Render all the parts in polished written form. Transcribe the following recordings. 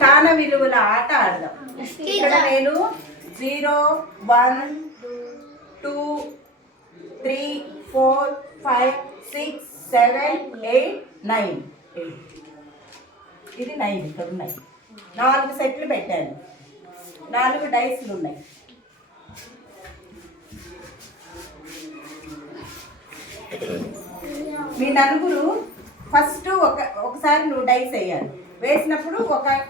స్థాన విలువల ఆట ఆడదాం. ఇక్కడ నేను 0 1 2 3 4 5 6 7 8 9 ఇది 9 ఇక్కడ ఉన్నాయి. 4 సెట్లు పెట్టాను. 4 డైస్లు ఉన్నాయి. మీ నలుగురు ఫస్ట్ ఒకసారి నువ్వు డైస్ వేయాలి. వేసినప్పుడు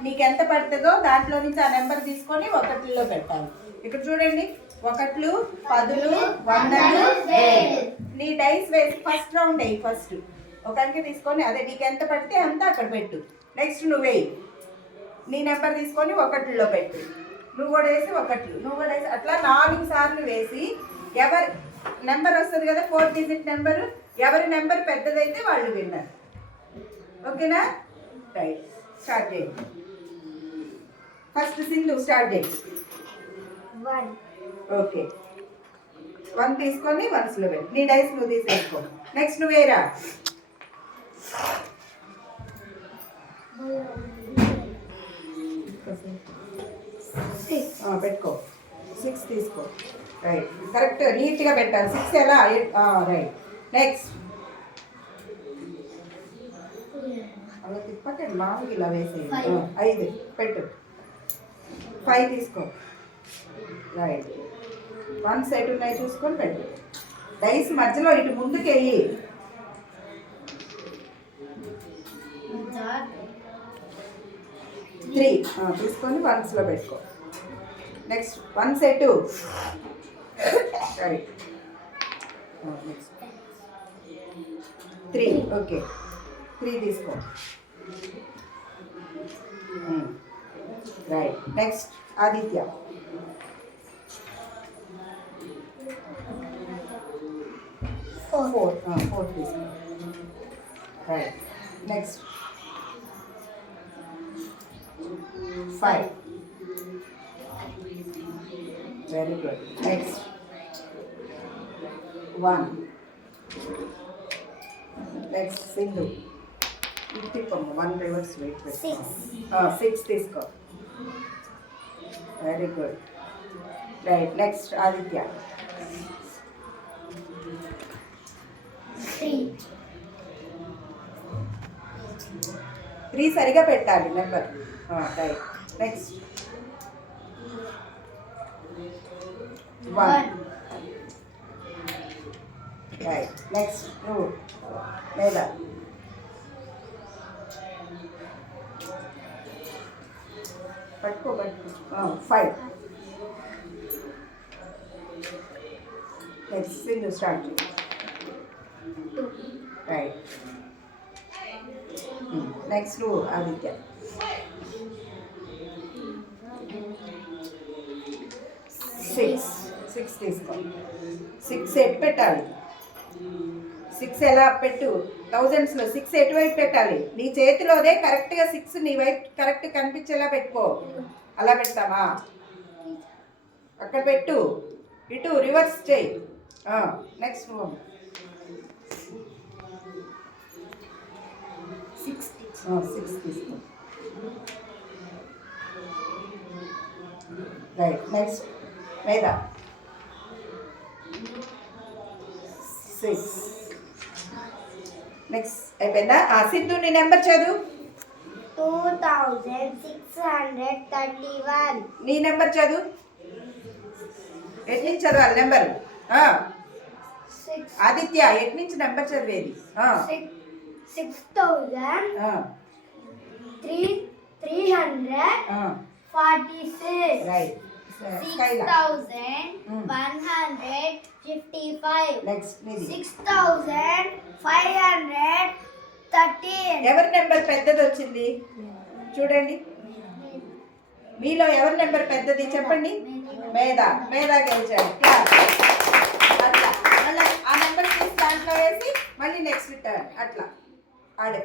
నీకు ఎంత పడుతుందో దాంట్లో నుంచి ఆ నెంబర్ తీసుకొని ఒకటిలో పెట్టాలి. ఇక్కడ చూడండి, 1లు 10లు 100లు. నీ డైస్ వేసి ఫస్ట్ రౌండ్ వేయి. ఫస్ట్ ఒకరికి తీసుకొని అదే నీకు ఎంత పడితే అంత అక్కడ పెట్టు. నెక్స్ట్ నువ్వు వేయి. నీ నెంబర్ తీసుకొని ఒకటిలో పెట్టు. నువ్వు కూడా వేసి ఒకట్లు, నువ్వు కూడా వేసి అట్లా 4 సార్లు వేసి ఎవరి నెంబర్ వస్తుంది కదా 4 డిజిట్ నెంబరు, ఎవరి నెంబర్ పెద్దదైతే వాళ్ళు విన్నారు. ఓకేనా? రైట్, స్టార్ట్ చేయండి. ఫస్ట్ సింధు స్టార్ట్ చేయి. 1. ఓకే, 1 తీసుకొని 1స్లో పెట్టు. నీ డైస్ నువ్వు తీసేసుకో. నెక్స్ట్ నువ్వు వేరా. పెట్టుకో. 6 తీసుకో. రైట్, కరెక్ట్, నీట్గా పెట్టాలి. 6 ఎలా? రైట్. నెక్స్ట్ అలా తిప్పకండి, మామూలు ఇలా వేసేది. 5 పెట్టు. 5 తీసుకో. రైట్, 1 సెట్ ఉన్నాయి చూసుకొని పెట్టు. డైస్ మధ్యలో ఇటు ముందుకెయ్యి. 3 తీసుకొని 1స్లో పెట్టుకో. Next 1 set. Right, next 3. Okay, 3 తీసుకో. Right, next Aditya. 4 తీసుకో. Right, next 5. Very good. Next 1. Next Sindhu. తిప్పమ్మ 1 రివర్స్ వెయిట్. 6 తీసుకో. Very good. Right, next Aditya. 3 సరిగా పెట్టాలి number. Right, next 1. Right, next 2 లేదా. పట్టుకో. 5. Next Sindhu start. 2. Right, next నువ్వు ఆదిత్య. 6 తీసుకో. 6 ఎటు పెట్టాలి? 6 ఎలా పెట్టు? థౌజండ్స్లో 6 ఎటువైపు పెట్టాలి? నీ చేతిలోదే కరెక్ట్గా 6 నీ వైపు కరెక్ట్ కనిపించేలా పెట్టుకో. అలా పెడతామా? అక్కడ పెట్టు. ఇటు రివర్స్ చేయి. నెక్స్ట్ 6 తీసుకో. రైట్, నెక్స్ట్ మేధా. 6. నెక్స్ట్ అయిపోయిందా? సింధు నీ నెంబర్ చదువు. 2631. నీ నెంబర్ చదువు. ఎటు నుంచి చదవాలి నెంబర్? ఆదిత్య ఎటు నుంచి నెంబర్ చదివేది? 6346. రైట్. 6155. నెక్స్ట్ నీది. 6513. ఎవరి నెంబర్ పెద్దది వచ్చింది చూడండి. మీలో ఎవరి నెంబర్ పెద్దది చెప్పండి. మేధా గెలిచాడు. అట్లా మళ్ళీ ఆ నెంబర్ తీసి దాంట్లో వేసి మళ్ళీ నెక్స్ట్ టర్న్ అట్లా ఆడు.